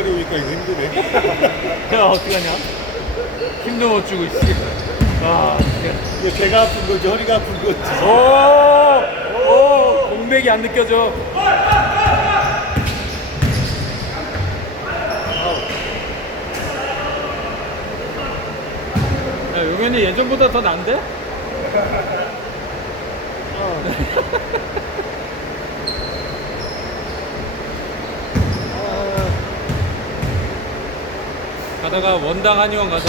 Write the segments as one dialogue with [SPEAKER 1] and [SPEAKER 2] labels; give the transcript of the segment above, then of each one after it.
[SPEAKER 1] 이거 힘드네.
[SPEAKER 2] 야 어떡하냐? 힘도 못 주고 씨. 와.
[SPEAKER 1] 이거 배가 아픈 거지, 허리가 아픈 거지.
[SPEAKER 2] 오, 오, 공백이 안 느껴져. 야, 용현이 예전보다 더 난데? 가다가 원당 한의원 가서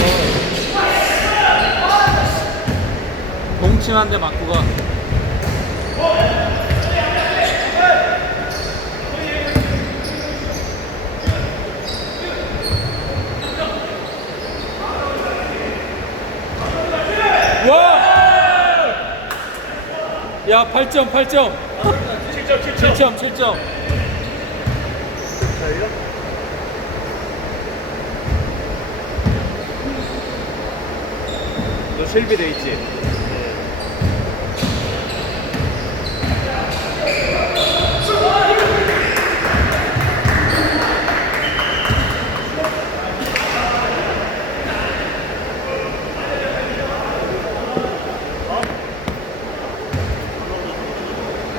[SPEAKER 2] 공침 한 대 맞고 가. 와! 야, 8점, 8점. 7점, 7점. 7점, 너 실비 돼 있지?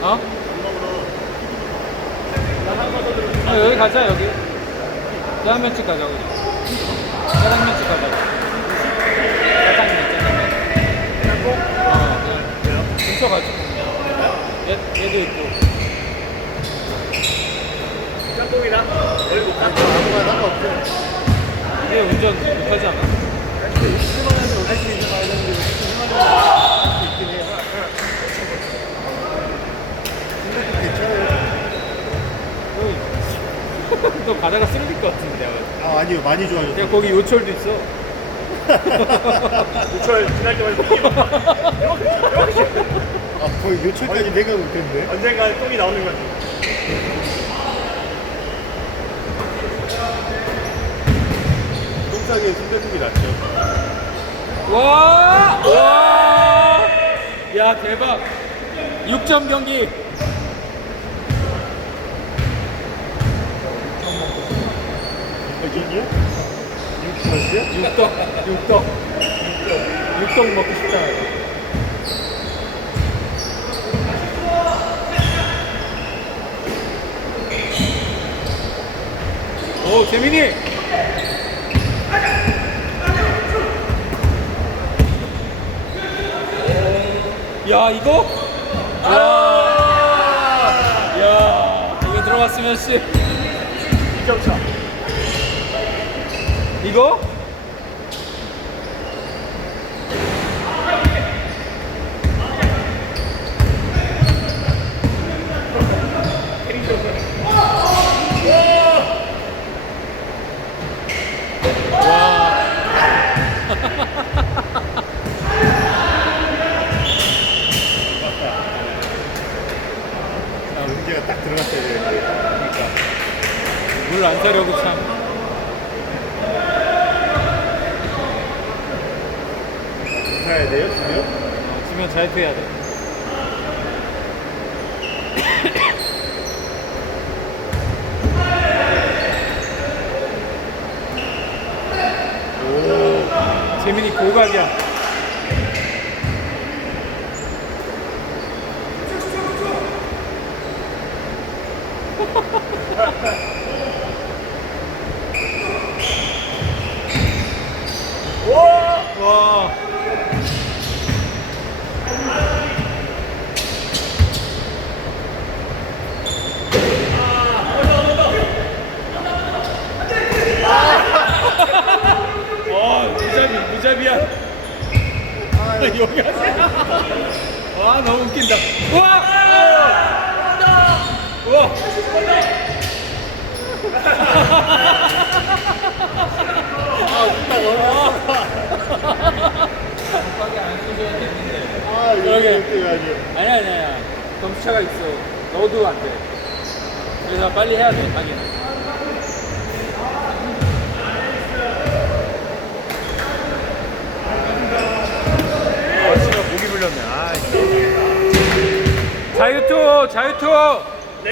[SPEAKER 2] 어? 아, 여기 가자, 여기. 짜장면집 가자, 우리. 짜장면집 가자. 얘, 얘도 있고.
[SPEAKER 3] 짬뽕이랑 열고
[SPEAKER 1] 아무거나 상관없어.
[SPEAKER 2] 얘 운전 못하지 않아?
[SPEAKER 1] 할수 있는 거 알았는데, 할수 있긴 해. 근데 괜찮아요.
[SPEAKER 2] 너 가다가 쓰러질 것 같은데, 내가.
[SPEAKER 1] 아, 아니요. 많이 좋아졌어.
[SPEAKER 2] 야, 거기 요철도 있어.
[SPEAKER 3] 우철 지날 때마다 똥이 막
[SPEAKER 1] 아, 거의 요철까지 생각 못했는데.
[SPEAKER 3] 언젠가 똥이 나오는 거지.
[SPEAKER 1] 똥 싸기에 숨겨주기 낫죠.
[SPEAKER 2] 와! 와! 야, 대박. 6점 경기.
[SPEAKER 1] 어진이요? 육수였어요?
[SPEAKER 2] 육덕, 육덕. 육덕 먹고 싶다. 오, 재민이! 야, 이거? 야, 야, 이거 들어갔으면 씨.
[SPEAKER 3] 2점 차.
[SPEAKER 2] 이거?
[SPEAKER 1] 아, 문제가 딱 들어갔어야 되는데.
[SPEAKER 2] 그러니까 물 안 사려고 참.
[SPEAKER 1] 가야 돼요, 지금?
[SPEAKER 2] 어, 지면 자유투해야 돼. 재민이 고각이야. 와. 어, 무자비, 무자비야. 여기 하세요. 와, 너무 웃긴다. 우와! 우와!
[SPEAKER 1] 아,
[SPEAKER 2] 그러게.
[SPEAKER 1] 그때가 아니에요.
[SPEAKER 2] 아니, 아니, 아니. 점수차가 있어. 넣어도 안 돼. 그래서 빨리 해야 돼, 자기는.
[SPEAKER 3] 아, 씨발 목이 물렸네. 아,
[SPEAKER 2] 자유투, 자유투.